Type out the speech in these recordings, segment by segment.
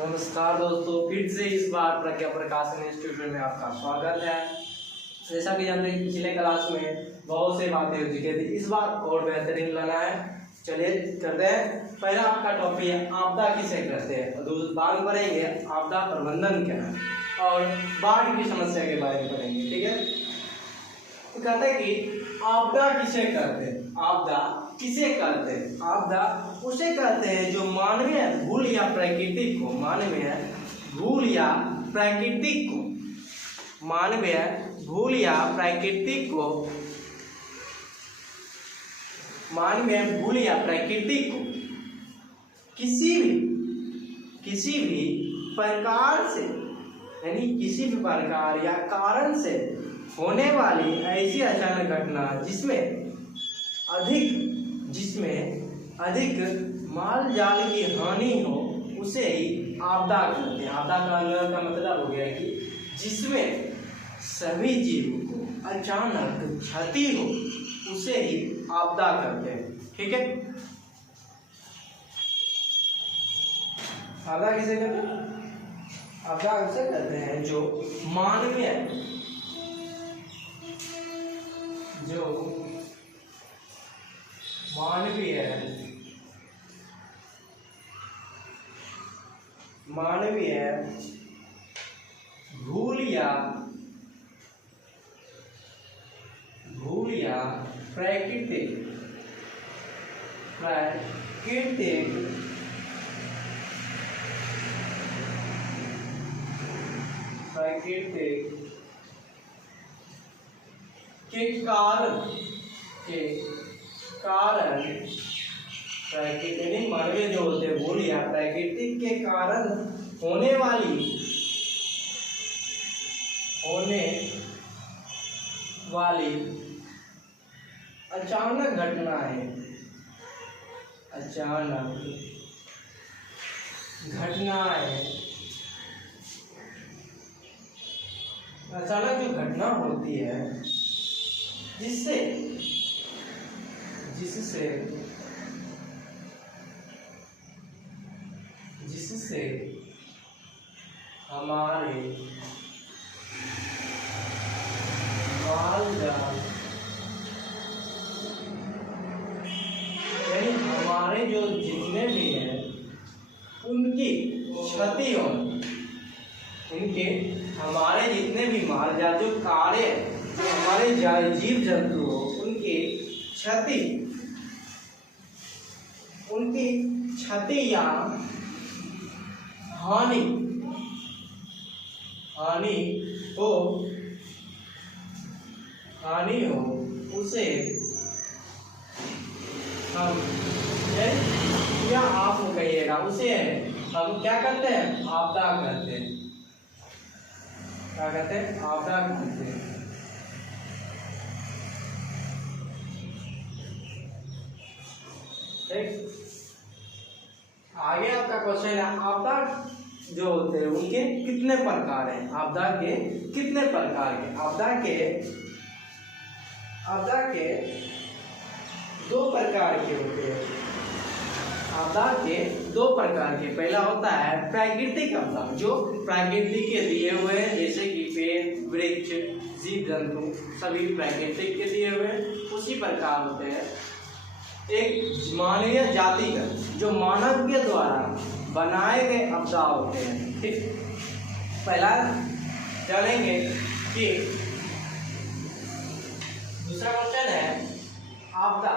नमस्कार दोस्तों, फिर से इस बार प्रज्ञा प्रकाशन इंस्टीट्यूट में आपका स्वागत है। जैसा कि जानते हैं पिछले क्लास में बहुत से बातें हो चुकी थी, इस बार और बेहतरीन लाना है। चलिए करते हैं। पहला आपका टॉपिक है आपदा किसे कहते हैं, और बाद में पढ़ेंगे आपदा प्रबंधन क्या है और बाढ़ की समस्या के बारे में पढ़ेंगे। ठीक है, तो कहते हैं कि आपदा किसे कहते हैं। आपदा किसे कहते हैं? आपदा उसे कहते हैं जो मानवीय भूल या प्राकृतिक को मानवीय भूल या प्राकृतिक को मानवीय भूल या प्राकृतिक को मानवीय भूल या प्राकृतिक को किसी भी प्रकार से यानी किसी भी प्रकार या कारण से होने वाली ऐसी अचानक घटना जिसमें अधिक माल जाल की हानि हो उसे ही आपदा कहते हैं। आपदा का मतलब हो गया कि जिसमें सभी जीवों को अचानक क्षति हो उसे ही आपदा कहते हैं। ठीक है, आपदा किसे कहते हैं? आपदा उसे कहते हैं जो मानवीय भूल या प्राकृतिक के कारण प्राकृतिक मानवीय जो होते हैं भूल या प्राकृतिक के कारण होने वाली अचानक घटनाएं अचानक जो घटना होती है जिससे हमारे माल जाल यानी हमारे जो जितने भी हैं उनकी क्षति हो, हमारे जितने भी माल जाल जो कार्य जो हमारे जीव जंतु हो उनकी क्षति या हानि हो उसे हम या आप कहिएगा उसे हम क्या कहते हैं? आपदा कहते हैं। क्या कहते हैं? आपदा कहते हैं। ठीक, आगे आपका क्वेश्चन है आपदा जो होते हैं उनके कितने प्रकार हैं? आपदा के कितने प्रकार के? आपदा के दो प्रकार के होते हैं। आपदा के दो प्रकार के, पहला होता है प्राकृतिक आपदा जो प्रकृति के दिए हुए हैं, जैसे कि पेड़ वृक्ष जीव जंतु सभी प्रकृति के दिए हुए हैं, उसी प्रकार होते हैं। एक मानवीय जातिगत जो मानव के द्वारा बनाए गए आपदा होते हैं। ठीक, पहला जानेंगे कि दूसरा क्वेश्चन है आपदा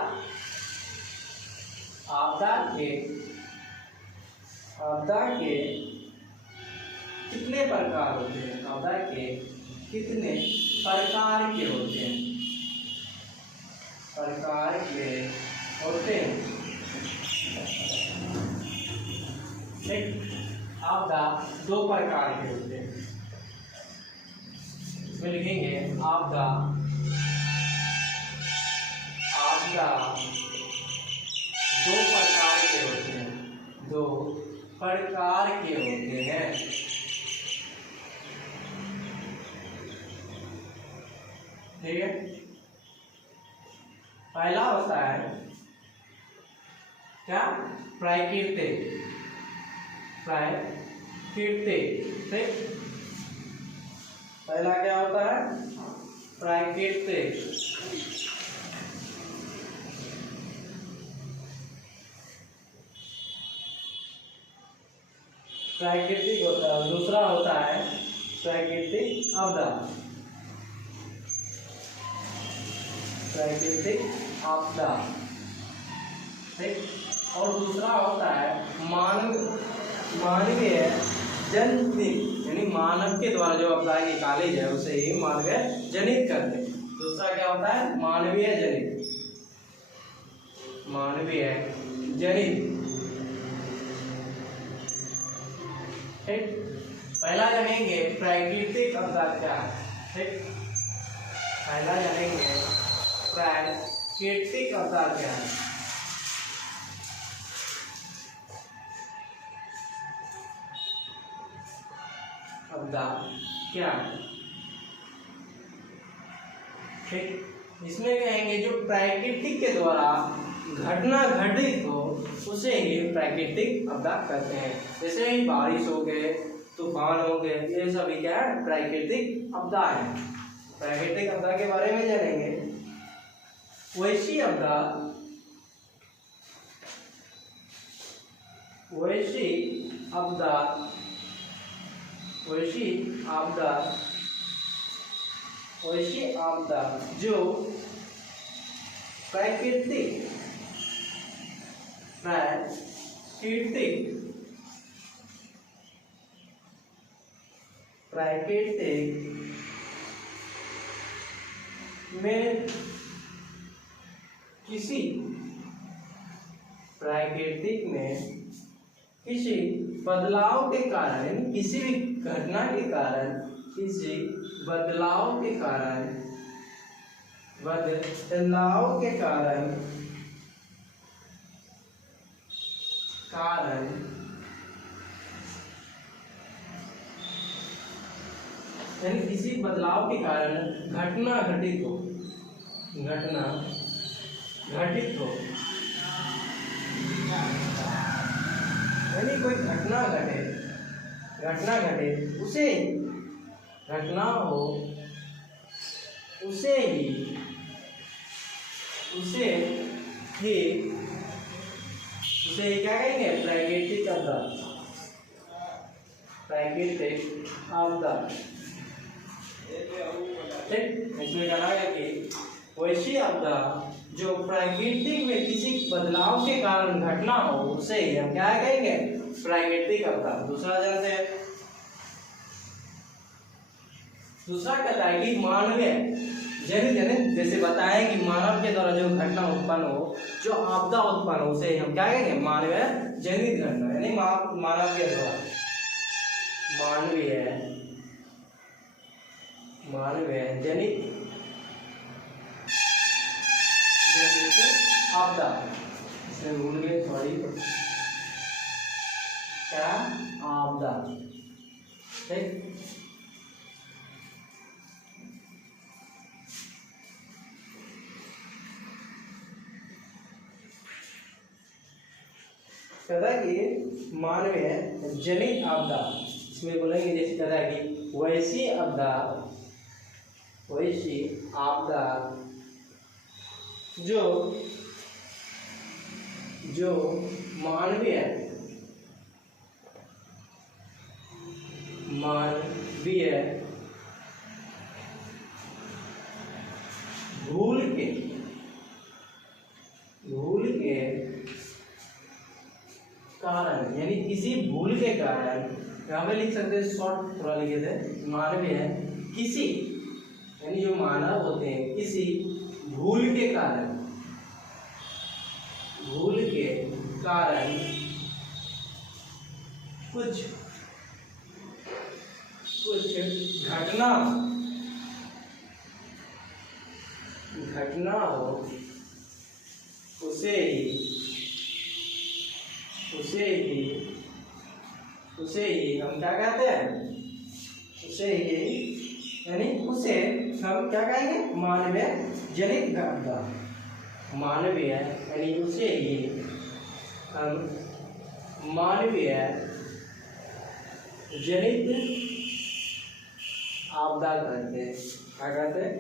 के कितने प्रकार होते हैं? आपदा के कितने प्रकार के होते हैं? ठीक, आपदा दो प्रकार के होते हैं। इसमें लिखेंगे आपदा दो प्रकार के होते हैं। दो प्रकार के होते हैं। ठीक है, पहला होता है क्या? प्राकृतिक प्राकृतिक, ठीक। पहला क्या होता है? प्राकृतिक। प्राकृतिक होता है। दूसरा होता है प्राकृतिक आपदा। प्राकृतिक आपदा, ठीक। और दूसरा होता है मानवीय जनित, यानी मानव के द्वारा जो आपदा की कॉलेज है उसे ही मानवीय जनित करते हैं। दूसरा क्या होता है? मानवीय जनित। मानवीय जनित, ठीक। पहला जानेंगे प्राकृतिक आपदा क्या है, ठीक। पहला जानेंगे प्राकृतिक आपदा क्या है। आपदा क्या है, ठीक। इसमें कहेंगे जो प्राकृतिक के द्वारा घटना घटित हो उसे ही प्राकृतिक आपदा कहते हैं। जैसे ही बारिश हो गए, तूफान हो गए, ये सभी क्या है? प्राकृतिक आपदा है। प्राकृतिक आपदा के बारे में जानेंगे। वैश्विक आपदा, वैश्विक आपदा, वैश्विक आपदा, वैश्विक आपदा जो प्राकृतिक में किसी प्राकृतिक में किसी बदलाव के कारण, किसी भी घटना के कारण, किसी बदलाव के कारण, बदलाव के कारण यानी किसी बदलाव के कारण घटना घटित हो, घटना घटित हो, यानी कोई घटना घटे, घटना घटे उसे घटना हो उसे ही क्या कहेंगे? प्राकृतिक आपदा। प्राकृतिक आपदा, ठीक। इसमें कहना है कि वैश्विक आपदा जो प्राकृतिक में किसी बदलाव के कारण घटना हो उसे ही हम क्या कहेंगे? प्राकृतिक आपदा। दूसरा जानते हैं। दूसरा कहता है कि मानवीय जनित, जैसे बताएं कि मानव के द्वारा जो घटना उत्पन्न हो, जो आपदा उत्पन्न हो उसे हम क्या कहेंगे? मानवीय जनित घटना, यानी मानव के द्वारा मानवीय जनित आपदा। इसमें भूल गए सॉरी, क्या? आपदा, ठीक। कहता है कि मानवीय जनित आपदा, इसमें बोलेंगे जैसे कहता है कि वैश्विक आपदा, वैश्विक आपदा जो मानवीय भूल के कारण, यानी किसी भूल के कारण, यहाँ पे लिख सकते हैं शॉर्ट थोड़ा लिखे थे, मानवीय किसी, यानी जो मानव होते हैं किसी भूल के कारण कुछ घटना हो उसे ही हम क्या कहते हैं? उसे ही, यानी उसे हम क्या कहेंगे? मानवीय जनित आपदा। मानवीय यानी उसे ही हम मानवीय जनित आपदा कहते हैं। क्या कहते हैं?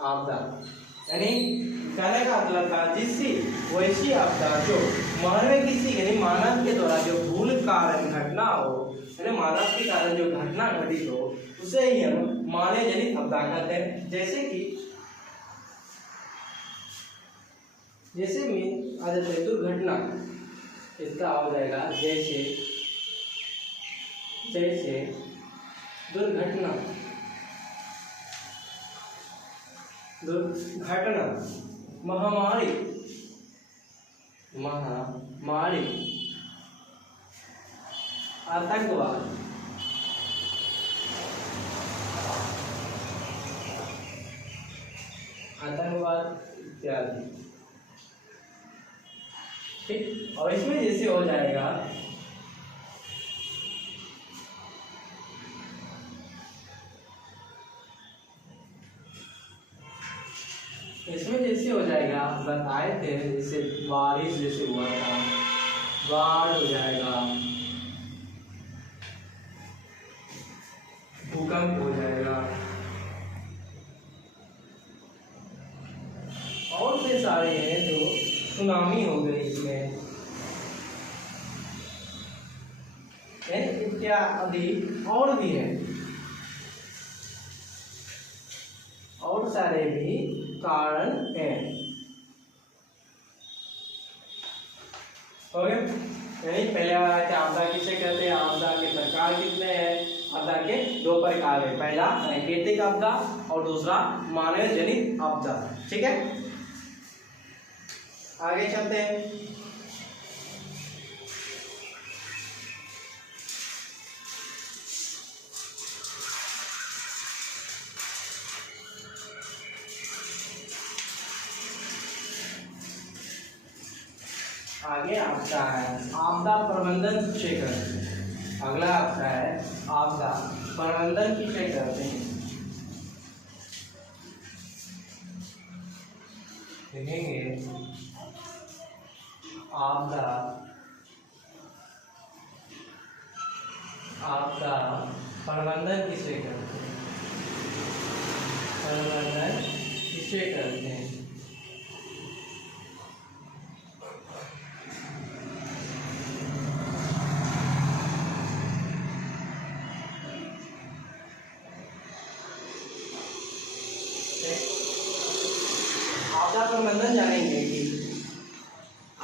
आपदा। यानी कहने का मतलब था जिससे वैसी आपदा जो मानव किसी यानी मानव के द्वारा जो भूल कारण घटना हो, यानी मानव के कारण जो घटना घटित हो उसे ही हम मानव जनित आपदा कहते हैं। जैसे में आ जाता है दुर्घटना, इसका हो जाएगा जैसे दुर्घटना। महामारी, आतंकवाद, इत्यादि। ठीक, और इसमें जैसे हो जाएगा बताए थे, जैसे बारिश जैसे हुआ था, बाढ़ हो जाएगा, भूकंप हो जाएगा, और से सारे हैं जो सुनामी हो गई इसमें, इत्यादि और भी है, और सारे भी कारण हैं। ओके, यानी पहले आपदा किसे कहते हैं, आपदा के प्रकार कितने हैं? आपदा के दो प्रकार है, पहला प्राकृतिक आपदा और दूसरा मानव जनित आपदा। ठीक है, आगे चलते हैं। आगे आपका है आपदा प्रबंधन किसे करते हैं। अगला आपका है आपदा प्रबंधन किसे करते हैं। देखेंगे आपदा प्रबंधन किसे करते हैं। प्रबंधन किसे करते हैं। आपदा प्रबंधन जानेंगे कि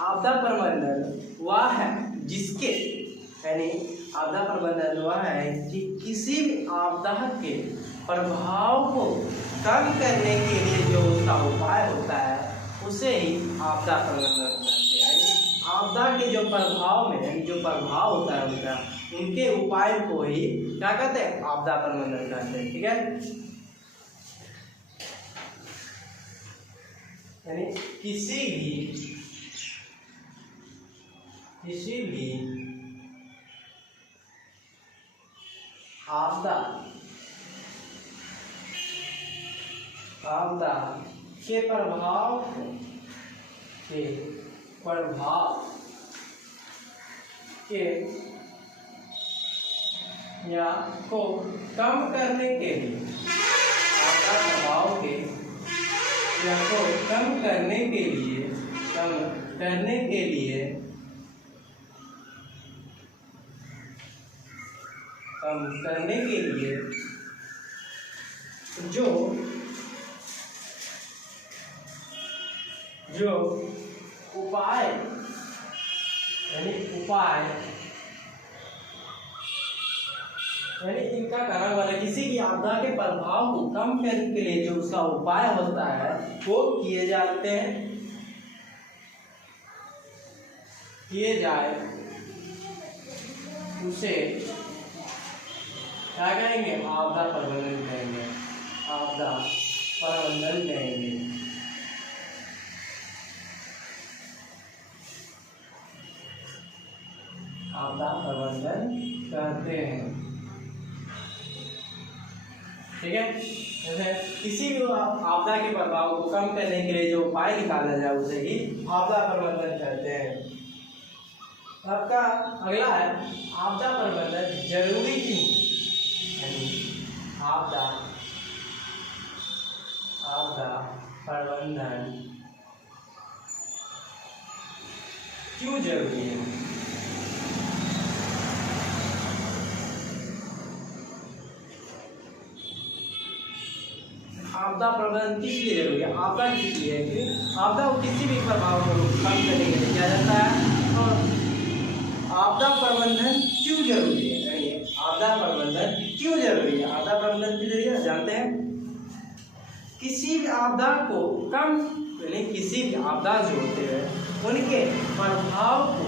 आपदा प्रबंधन वह है जिसके, यानी आपदा प्रबंधन वह है कि किसी भी आपदा के प्रभाव को कम करने के लिए जो उसका उपाय होता है उसे ही आपदा प्रबंधन कहते हैं। आपदा के जो प्रभाव में, यानी जो प्रभाव होता है उनका, उनके उपाय को ही क्या कहते हैं, आपदा प्रबंधन कहते हैं। ठीक है, यानी किसी भी आपदा के प्रभाव या को कम करने के लिए, आपदा प्रभाव के या को कम करने के लिए जो उपाय, यानी इनका कहना वाला किसी की आपदा के प्रभाव को कम करने के लिए जो उसका उपाय होता है वो किए जाए उसे क्या कहेंगे, आपदा प्रबंधन कहेंगे। आपदा प्रबंधन कहेंगे। आपदा प्रबंधन कहते हैं। ठीक है, जैसे किसी भी आपदा के प्रभाव को कम करने के लिए जो उपाय निकाला जाए उसे ही आपदा प्रबंधन कहते हैं। आपका अगला है आपदा प्रबंधन जरूरी क्यों। आपदा प्रबंधन क्यों जरूरी है? आपदा प्रबंधन किस लिए जरूरी है? आपदा किस लिए है कि आपदा को किसी भी प्रभाव को कम करने के लिए किया जाता है। और आपदा प्रबंधन क्यों जरूरी है? आपदा प्रबंधन क्यों जरूरी है? आपदा प्रबंधन क्यों जरूरी है जानते हैं। किसी भी आपदा को कम यानी किसी भी आपदा जो होते हैं उनके प्रभाव को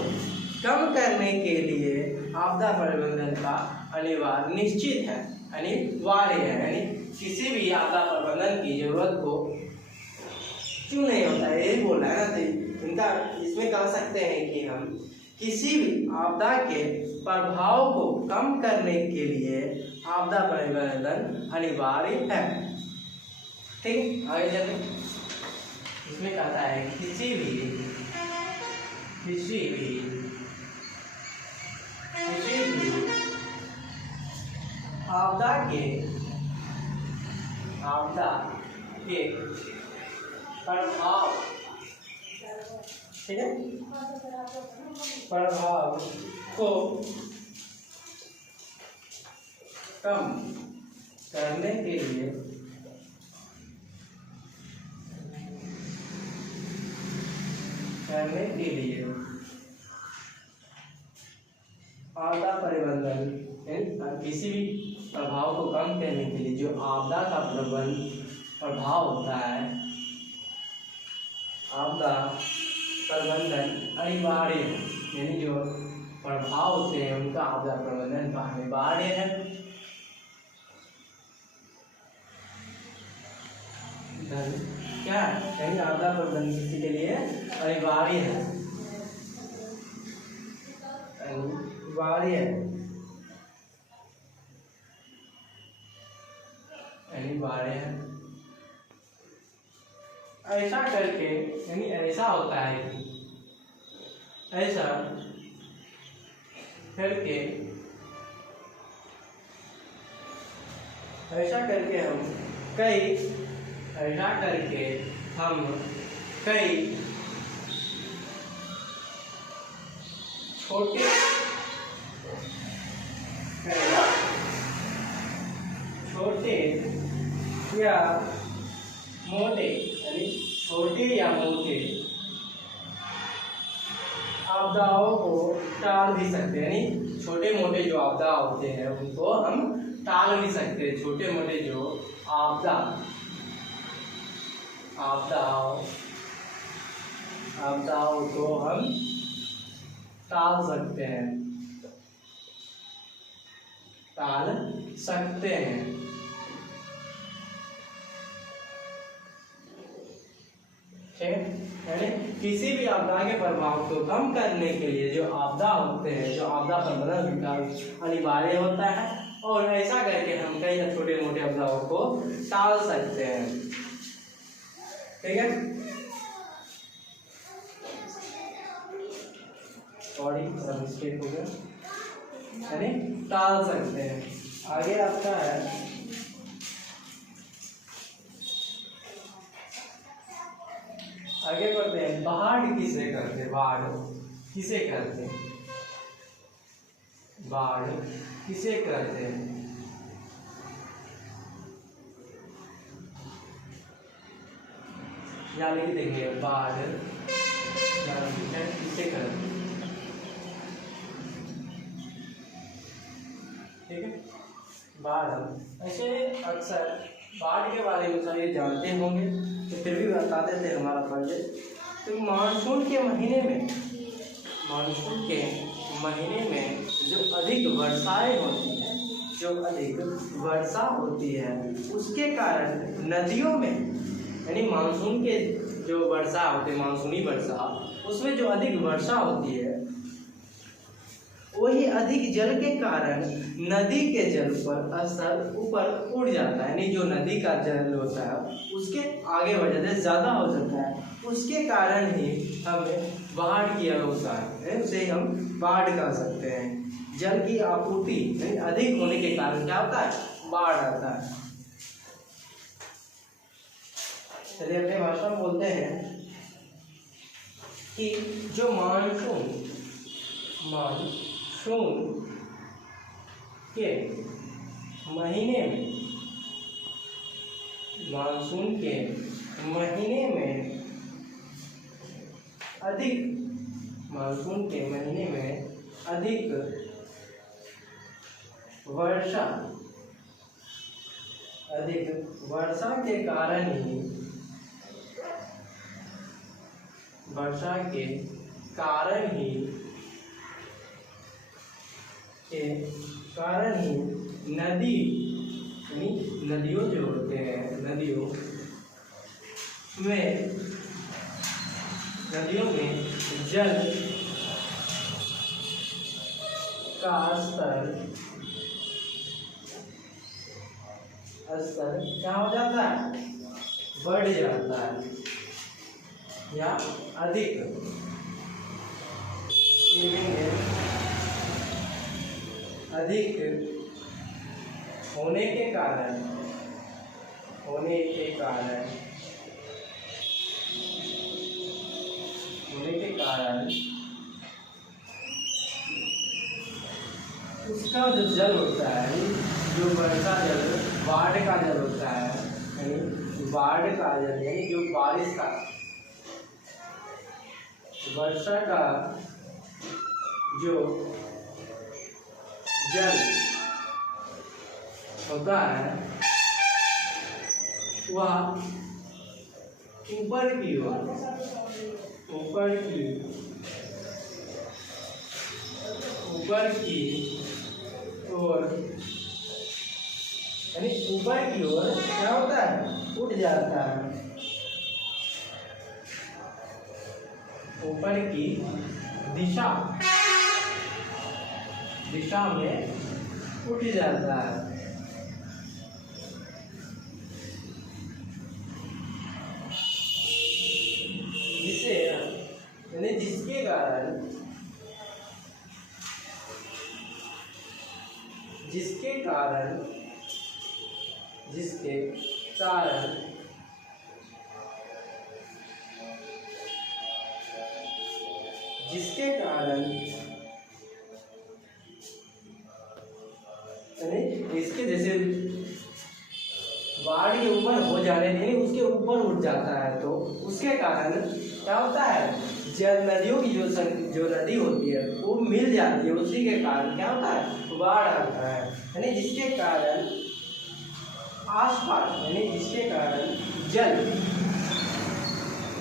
कम करने के लिए आपदा प्रबंधन का अनिवार्य निश्चित है, अनिवार्य है। यानी किसी भी आपदा प्रबंधन की जरूरत को क्यों नहीं होता है यही बोल रहा है ना। तो इनका इसमें कह सकते हैं कि हम किसी भी आपदा के प्रभाव को कम करने के लिए आपदा प्रबंधन अनिवार्य है। ठीक, आगे चलते हैं। इसमें कहता है किसी भी आपदा के प्रभाव, ठीक है, प्रभाव को कम करने के लिए आपदा प्रबंधन किसी भी प्रभाव को कम करने के लिए जो आपदा का प्रभाव होता है, आपदा प्रबंधन अनिवार्य है। यानी जो प्रभाव होते हैं उनका आपदा प्रबंधन का अनिवार्य है। क्या यानी आपदा प्रबंधन किसी के लिए अनिवार्य है, अनिवार्य है। ऐसा करके यानी ऐसा होता है कि ऐसा करके हम कई छोटे या मोटे आपदाओं को टाल भी सकते हैं। यानी छोटे मोटे जो आपदा होते हैं उनको हम टाल भी सकते हैं। छोटे मोटे जो आपदाओं को हम टाल सकते हैं। यानी किसी भी आपदा के प्रभाव को कम करने के लिए जो आपदा होते हैं, जो आपदा प्रबंधन अनिवार्य होता है। और ऐसा करके हम कई छोटे मोटे आपदाओं को टाल सकते हैं। ठीक है, सॉरी मिस्टेक हो गया, यानी टाल सकते हैं। आगे आपका है आगे बढ़ते हैं। बाढ़ किसे करते? या लिख देंगे बाढ़ किसे करते? ठीक है, बाढ़ ऐसे अक्सर बाढ़ के बारे में सारे जानते होंगे, तो फिर भी बता देते हैं हमारा फर्ज है। तो मानसून के महीने में जो अधिक वर्षा होती है उसके कारण नदियों में, यानी मानसून के जो वर्षा होती है, मानसूनी वर्षा, उसमें जो अधिक वर्षा होती है वही अधिक जल के कारण नदी के जल पर स्तर ऊपर उड़ जाता है। यानी जो नदी का जल होता है उसके आगे बढ़ जाता है, ज़्यादा हो जाता है। उसके कारण ही हमें बाढ़ की अवस्था है, उसे हम बाढ़ कह सकते हैं। जल की आपूर्ति यानी अधिक होने के कारण क्या होता है, बाढ़ आता है। चलिए अपने भाषा में बोलते हैं कि जो मानसून के महीने में अधिक वर्षा के कारण ही नदियों जो होते हैं नदियों में जल का स्तर क्या हो जाता है, बढ़ जाता है या अधिक होने के कारण उसका जो जल होता है, जो वर्षा जल बाढ़ का जल होता है, यानी बाढ़ का जल यानी जो बारिश का वर्षा का जो जल होता है वह ऊपर की ओर यानी ऊपर की ओर क्या होता है, उठ जाता है, ऊपर की दिशा में उठ जाता है। जिसके कारण इसके जैसे बाढ़ के ऊपर हो जाने यानी उसके ऊपर उठ जाता है, तो उसके कारण क्या होता है, जल नदियों की जो नदी होती है वो मिल जाती है, उसी के कारण क्या होता है, बाढ़ आता है। यानी जिसके कारण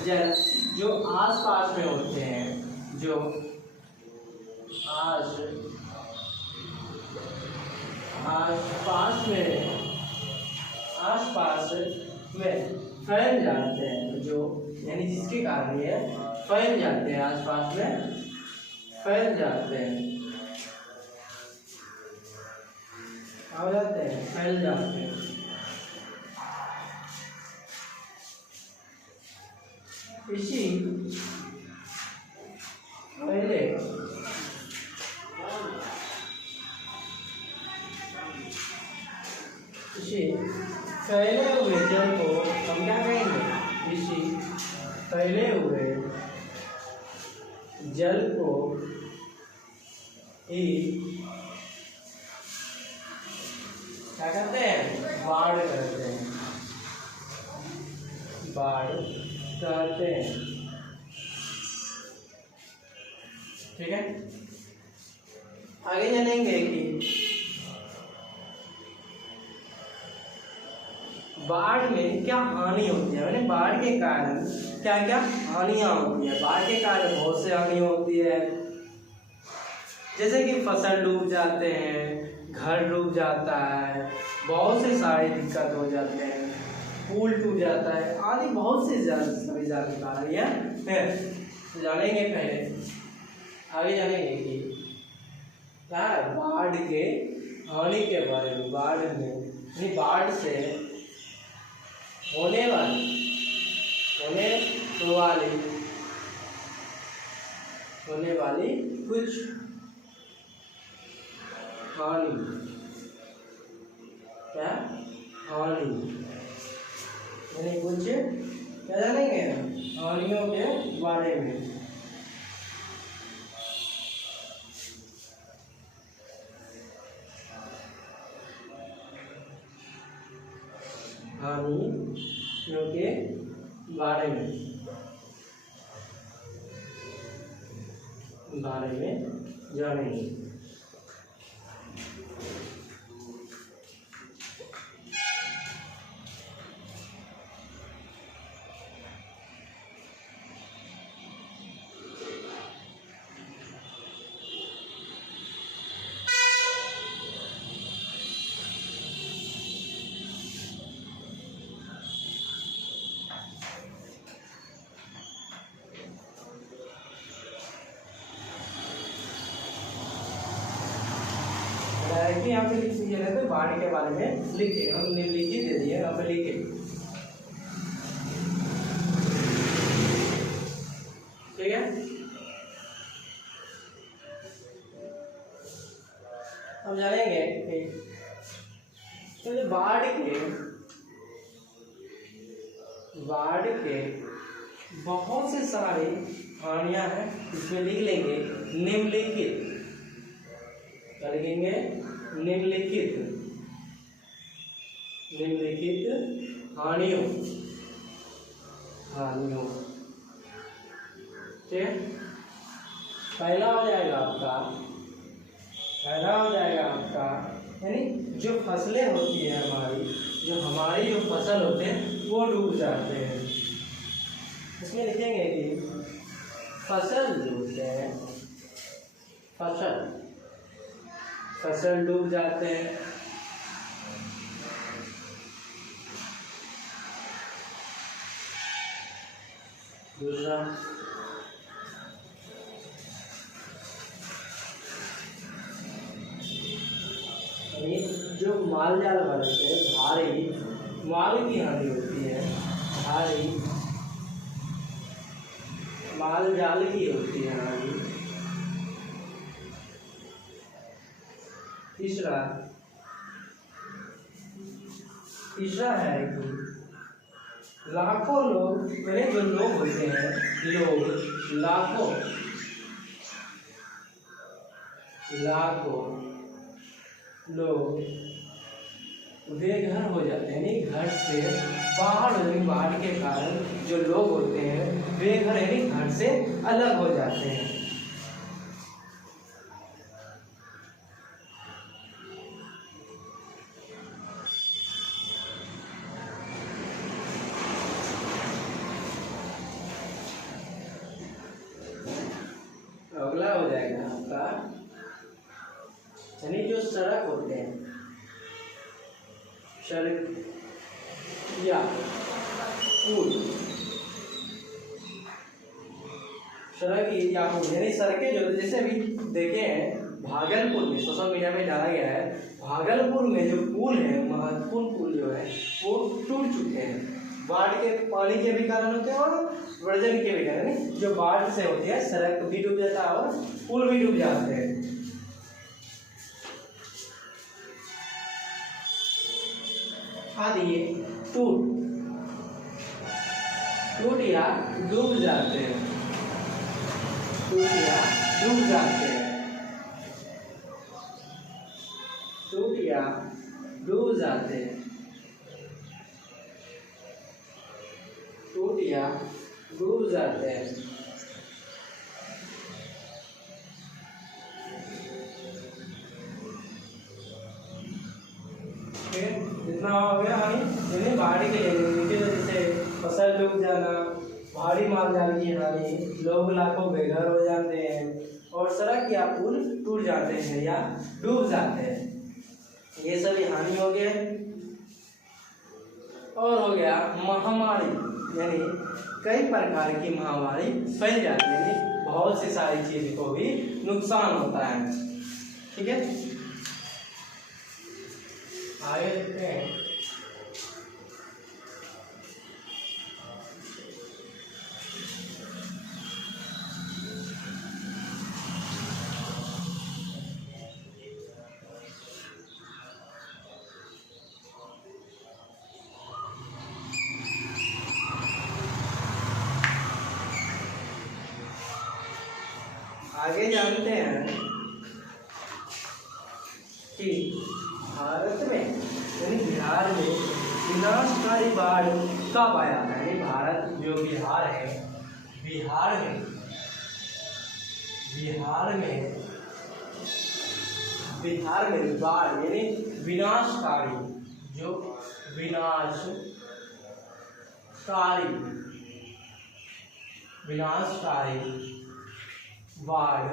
जल जो आसपास में होते हैं, जो आसपास में फैल जाते हैं, जो यानी जिसके कारण ये फैल जाते हैं, आसपास में फैल जाते हैं, फैल जाते हैं। इसी फैले हुए जल को हम क्या कहेंगे, इसी फैले हुए जल को ही क्या कहते हैं, बाढ़ कहते हैं। ठीक है, आगे जानेंगे कि बाढ़ में क्या हानि होती है, यानी बाढ़ के कारण क्या क्या हानियां होती है। बाढ़ के कारण बहुत से हानि होती है, जैसे कि फसल डूब जाते हैं, घर डूब जाता है, बहुत से सारी दिक्कत हो जाते हैं, पुल टूट जाता है, आदि बहुत से सभी जानकारियाँ हैं। तो जानेंगे, पहले आगे जानेंगे कि क्या बाढ़ के हानि के बारे में। बाढ़ से होने वाली कुछ हानि क्या हानि, यानी कुछ क्या जानेंगे हानियों के बारे में। हानियों के बारे में जानेंगे। डायरेक्टली यहाँ पे लिख दीजिए ना, तो बाढ़ के बारे में लिखे, हम निम्नलिखित दे दिए यहाँ पे लिखे, ठीक है। हम जानेंगे तो जो बाढ़ के बहुत से सारी हानियां हैं, इसमें लिख लेंगे निम्नलिखित, क्या लिखेंगे निम्नलिखित हानियों, ठीक है। पहला हो जाएगा आपका यानी जो फसलें होती है हमारी जो फसल होते हैं वो डूब जाते हैं। इसमें लिखेंगे कि फसल डूबते हैं, फसल डूब जाते हैं। दूसरा जो माल जाल बनते हैं, भारी माल की हानि होती है, भारी माल जाल की होती है हानि। तीसरा है कि लाखों लोग, मेरे जो लोग होते हैं, लाखों लोग बेघर हो जाते हैं, यानी घर से बाढ़ के कारण जो लोग होते हैं बेघर, यानी घर से अलग हो जाते हैं। अगला हो जाएगा आपका, यानी जो सड़क होते हैं, सड़क या पुल, यानी सड़कें जो जैसे अभी देखे हैं भागलपुर में, सोशल मीडिया में डाला गया है, भागलपुर में जो पुल है, महत्वपूर्ण पुल जो है वो टूट चुके हैं। बाढ़ के पानी के भी कारण होते हैं और वर्जन के भी कारण, जो बाढ़ से होती है सड़क भी डूब जाता है और पुल भी डूब जाते हैं। आदि ये टूट या डूब जाते हैं, टूट या डूब जाते हैं, टूट या डूब जाते हैं, टूट या डूब जाते हैं। जितना हो गया हमें बाढ़ के लिए जैसे फसल डूब जाना, भारी माल जाल की हानि, लोग लाखों बेघर हो जाते हैं और सड़क या पुल टूट जाते हैं या डूब जाते हैं, ये सभी हानि हो गए। और हो गया महामारी, यानी कई प्रकार की महामारी फैल जाती है, यानी बहुत सी सारी चीज को भी नुकसान होता है, ठीक है। आगे देखते हैं, जानते हैं कि भारत में यानी बिहार में विनाशकारी बाढ़ कब आया था। यानी भारत जो बिहार है, बिहार में बाढ़ यानी विनाशकारी, जो विनाशकारी बाढ़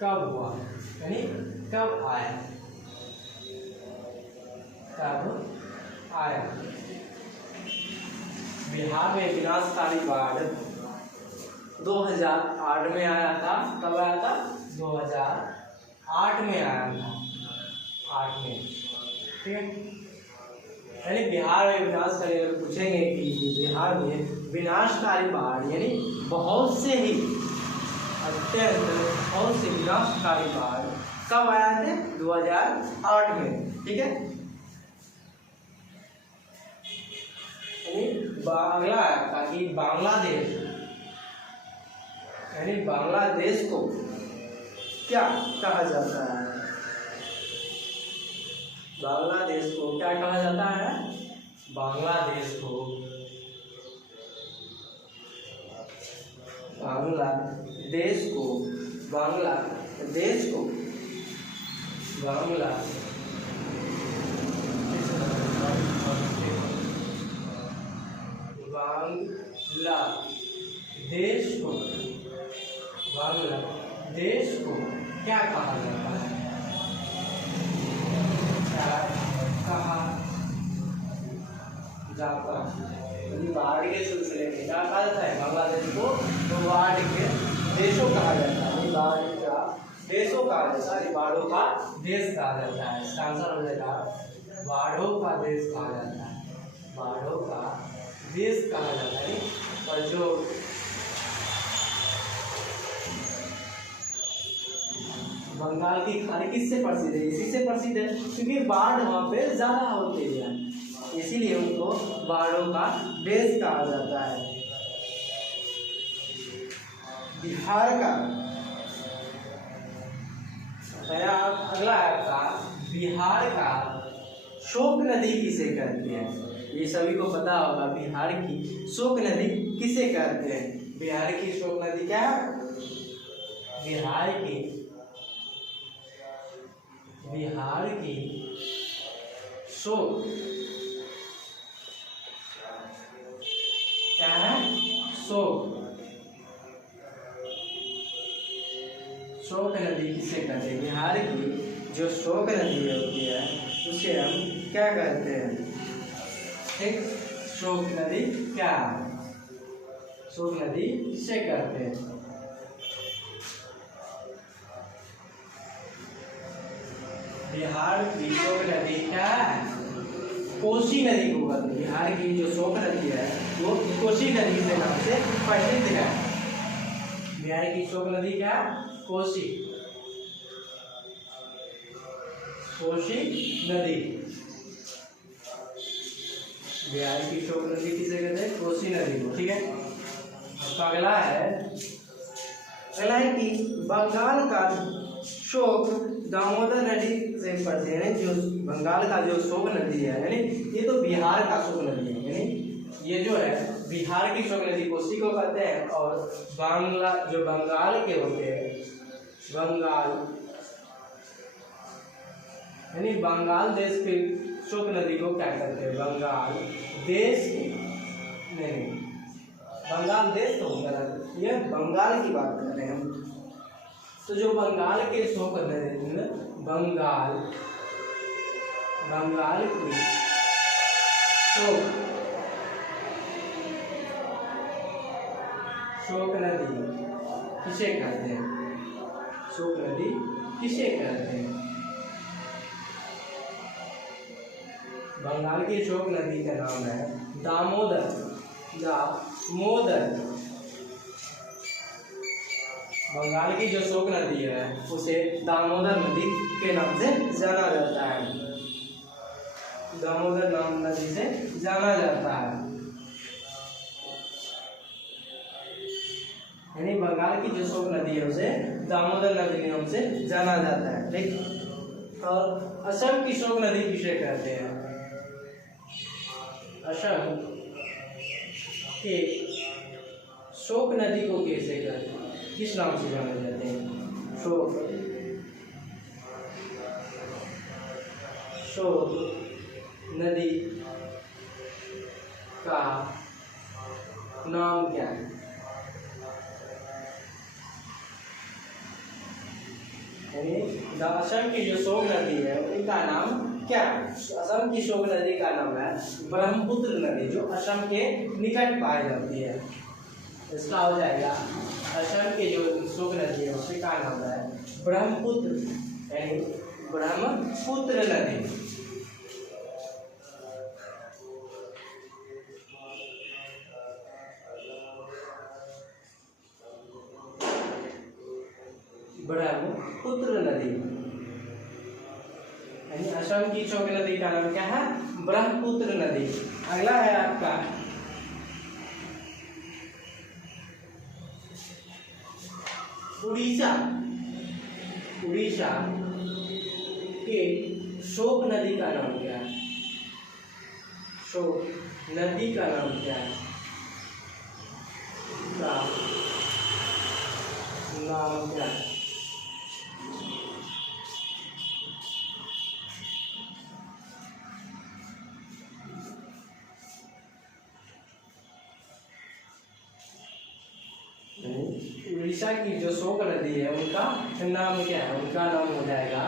कब हुआ, यानी कब आया, बिहार में विनाशकारी बाढ़ 2008 में आया था। कब आया था? 2008 में आया था, 8 में। ठीक है, यानी बिहार में विनाशकारी, अगर पूछेंगे कि बिहार में विनाशकारी बाढ़ यानी बहुत से विनाशकारी बाढ़ कब आया थे? 2008 में। ठीक है, अगला आपका कि बांग्लादेश, यानी बांग्लादेश को क्या कहा जाता है? बांग्लादेश को क्या कहा जाता है? बांग्लादेश को बांग्लादेश को क्या कहा जाता है? बाढ़ के सिलसिले में क्या कहा जाता है बांग्लादेश को? तो बाढ़ के देशों कहा जाता है, बाढ़ का देशों कहा जाता है, बाढ़ों का देश कहा जाता है। इसका आंसर हो जाएगा बाढ़ों का देश कहा जाता है, बाढ़ों का देश कहा जाता है। और जो बंगाल की खाड़ी किससे प्रसिद्ध है? इसी से प्रसिद्ध है, क्योंकि बाढ़ वहाँ पे ज्यादा होती है, इसीलिए उनको बाढ़ों का देश कहा जाता है। बिहार का अगला आपका, बिहार का शोक नदी किसे कहते हैं? ये सभी को पता होगा, बिहार की शोक नदी किसे कहते हैं? बिहार की शोक नदी क्या है? बिहार की शोक क्या है? शोक नदी किसे कहते हैं? बिहार की जो शोक नदी होती है उसे हम क्या कहते हैं? ठीक, शोक नदी क्या है? शोक नदी किसे कहते हैं? बिहार की शोक नदी क्या है? कोसी नदी को कहते हैं। बिहार की जो शोक नदी है वो कोसी नदी के नाम से प्रसिद्ध है। बिहार की शोक नदी क्या? कोसी नदी। बिहार की शोक नदी किसे कहते हैं? कोसी नदी को। ठीक है, अगला है कि बंगाल का शोक दामोदर नदी से पड़ते हैं। जो बंगाल का जो शोक नदी है, यानी ये तो बिहार का शोक नदी है, यानी ये जो है बिहार की शोक नदी कोसी को कहते हैं। और जो बंगाल के होते हैं, यानी बंगाल देश के शोक नदी को क्या कहते हैं? बंगाल देश नहीं, बंगाल देश तो होगा, ये बंगाल की बात कर रहे हैं हम। तो जो बंगाल के शोक नदी, बंगाल की शोक नदी किसे कहते हैं? शोक नदी किसे कहते हैं? बंगाल की शोक नदी का नाम है दामोदर। बंगाल की जो शोक नदी है उसे दामोदर नदी के नाम से जाना जाता है। दामोदर नाम नदी से जाना जाता है। यानी बंगाल की जो शोक नदी है उसे दामोदर नदी के नाम से जाना जाता है। ठीक, और असम की शोक नदी किसे कहते हैं? असम के शोक नदी को कैसे कहते हैं, किस नाम से जाने जाते हैं? शोक नदी का नाम क्या है? असम की जो शोक नदी है उनका नाम क्या है? असम की शोक नदी का नाम है ब्रह्मपुत्र नदी, जो असम के निकट पाई जाती है। इसका हो जाएगा असम के जो शोक नदी है उसका नाम है ब्रह्मपुत्र, यानी ब्रह्मपुत्र नदी। ब्रह्मपुत्र नदी, यानी असम की शोक नदी का नाम क्या है? ब्रह्मपुत्र नदी। अगला है आपका उड़ीसा। उड़ीसा के शोक नदी का नाम क्या है? शोक नदी का नाम क्या है? का नाम क्या है? उड़ीसा की जो शोक नदी है उनका नाम क्या है? उनका नाम हो जाएगा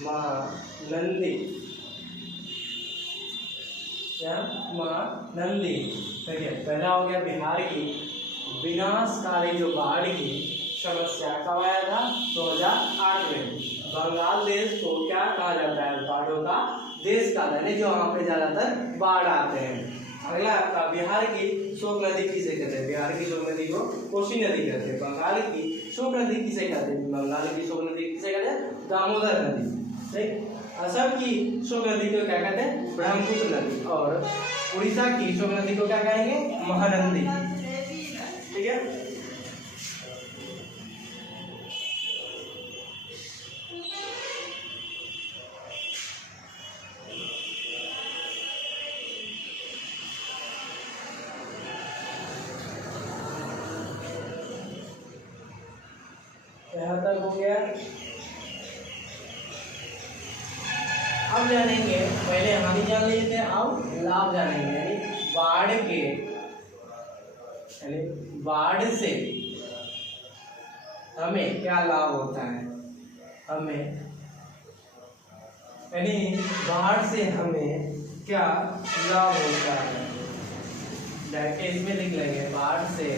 महानंदी। क्या? महानंदी। देखिए, पहला हो गया बिहार की विनाशकारी जो बाढ़ की समस्या कब आया था? 2008 में। बंगाल देश को क्या कहा जाता है? बाढ़ों का देश का, यानी जो वहाँ पे ज्यादातर बाढ़ आते हैं। अगला आपका बिहार की शोक नदी किसे कहते हैं? बिहार की शोक नदी को कोसी नदी कहते हैं। बंगाल की शोक नदी किसे कहते हैं? बंगाल की शोक नदी किसे कहते हैं? दामोदर नदी। ठीक, असम की शोक नदी को क्या कहते हैं? ब्रह्मपुत्र नदी। और उड़ीसा की शोक नदी को क्या कहेंगे? महानंदी। ठीक है, यहाँ तक हो गया। अब जानेंगे, पहले हानि जान लेते हैं, अब लाभ जानेंगे। यानी बाढ़ के, यानी बाढ़ से हमें क्या लाभ होता है? हमें, यानी बाढ़ से हमें क्या लाभ होता है? डायरेक्ट इसमें लिख लेंगे, बाढ़ से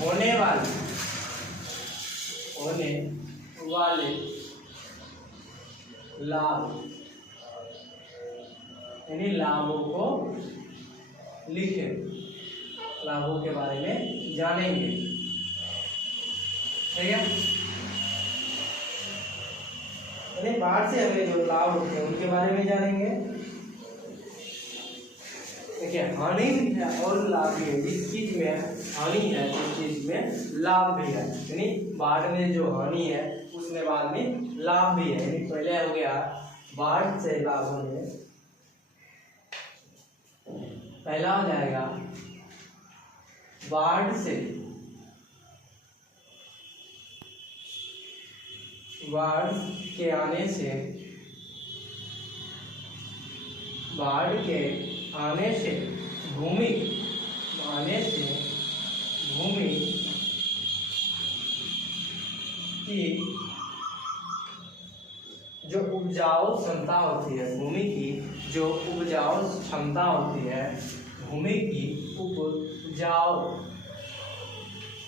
होने वाले लाभ, यानी लाभों को लिखें, लाभों के बारे में जानेंगे। ठीक है, यानी बाढ़ से हमें जो लाभ होते हैं उनके बारे में जानेंगे। देखिए, हानि भी है और लाभ भी है। जिस चीज में हानि है उस चीज में लाभ भी है। यानी बाढ़ में जो हानि है उसमें बाद में लाभ भी है। यानी पहले हो गया बाढ़ से लाभ होने, पहला हो जाएगा बाढ़ से, बाढ़ के आने से, बाढ़ के आने से भूमि, आने से भूमि की जो उपजाऊ क्षमता होती है, भूमि की जो उपजाऊ क्षमता होती है, भूमि की उपजाऊ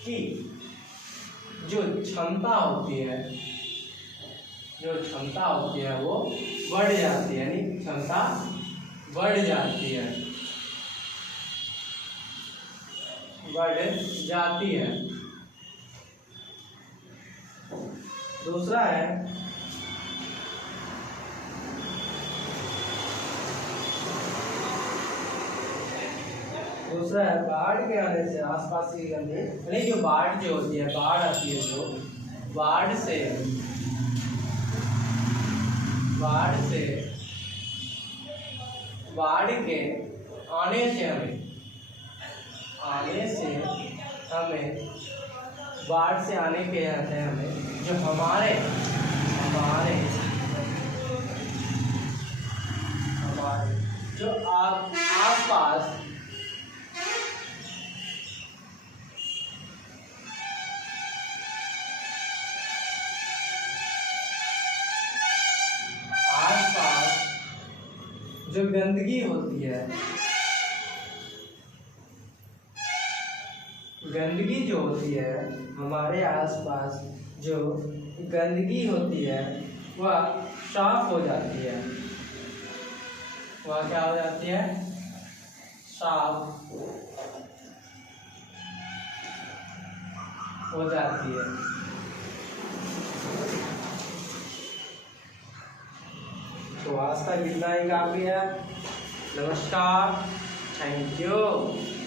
की जो क्षमता होती है, जो क्षमता होती है वो बढ़ जाती है। यानी क्षमता बढ़ जाती है, बढ़ जाती है। दूसरा है दूसरा है बाढ़ के आने से आसपास की गंदगी, यानी जो बाढ़ जो होती है, बाढ़ आती है जो बाढ़ से बाढ़ के आने से हमें बाढ़ से आने के आते हैं हमें जो हमारे जो आसपास जो गंदगी होती है, गंदगी जो होती है हमारे आसपास जो गंदगी होती है वह साफ हो जाती है। वह क्या हो जाती है? साफ हो जाती है। तो आज का इतना ही काफी है। नमस्कार, थैंक यू।